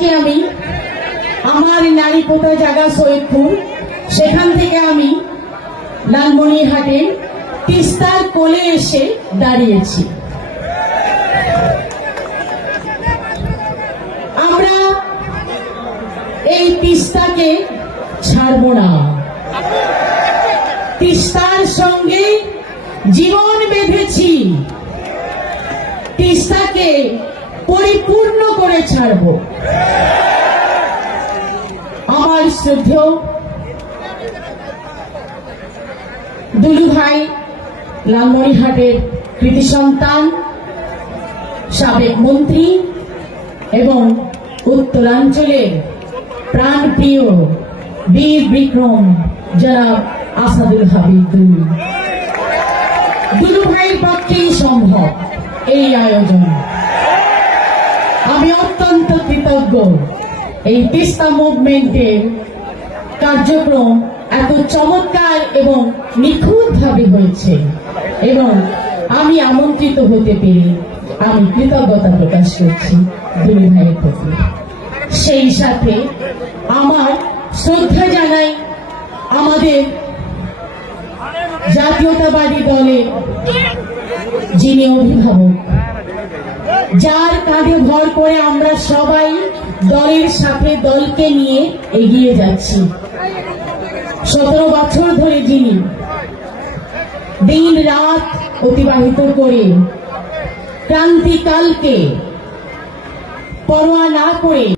আজকে আমি আমার নারী পোতা জায়গা সৈয়দপুর। সেখান থেকে আমি লালমনিরহাটে তিস্তার কোলে এসে দাঁড়িয়েছি। আমরা এই তিস্তাকে ছাড়ব না। তিস্তার সঙ্গে জীবন বেঁধেছি। তিস্তাকে পরিপূর্ণ করে ছাড়ব। আমার শ্রদ্ধেয় দুলু ভাই লালমনিহাটের কৃতি সন্তান, সাবেক মন্ত্রী এবং উত্তরাঞ্চলের প্রাণপ্রিয় বীর বিক্রম জনাব আসাদুল হাবিব দুলু ভাইয়ের পক্ষেই সম্ভব এই আয়োজন। অত্যন্ত কৃতজ্ঞ এই তিস্তা মুভমেন্টের কার্যক্রম এত চমৎকার এবং নিখুঁত ভাবে হয়েছে এবং আমি আমন্ত্রিত হতে পেরে আমি কৃতজ্ঞতা প্রকাশ করছি দুলি ভাইয়ের প্রতি। সেই সাথে আমার শ্রদ্ধা জানাই আমাদের জাতীয়তাবাদী দলের যিনি অভিভাবক যার কাঁধে ভর করে আমরা সবাই দলের সাথে দলকে নিয়ে এগিয়ে যাচ্ছি। সতেরো বছর ধরে যিনি দিন রাত অতিবাহিত করে ক্রান্তিকালকে পরোয়া না করে